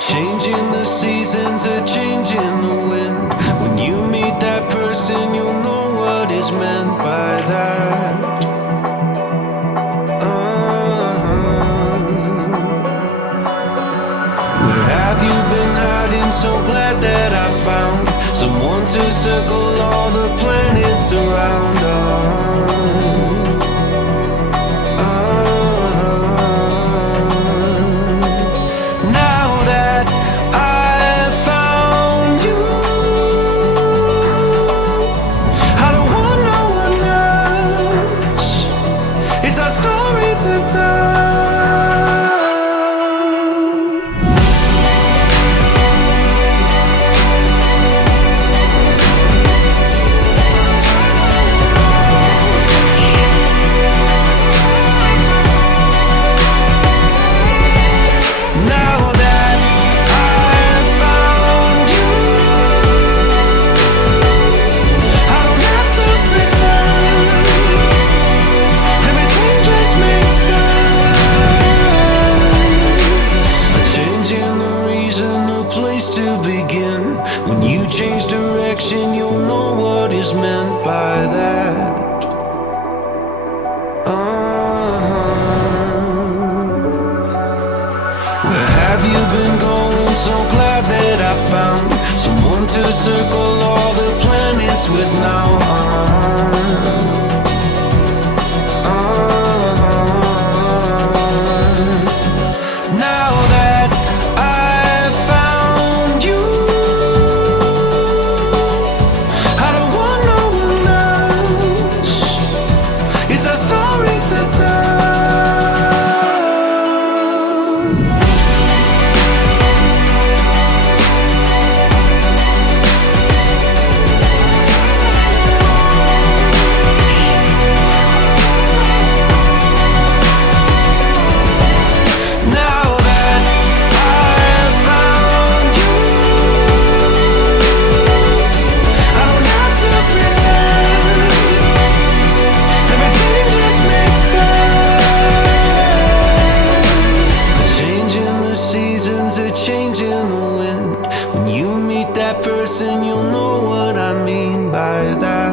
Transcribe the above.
Changing the seasons, a change in the wind. When you meet that person, you'll know what is meant by that. Where have you been hiding? So glad that I found someone to circle all the planets around. To circle all the planets with now. Now that I've found you, I don't want no one else. It's a story to tell. You'll know what I mean by that.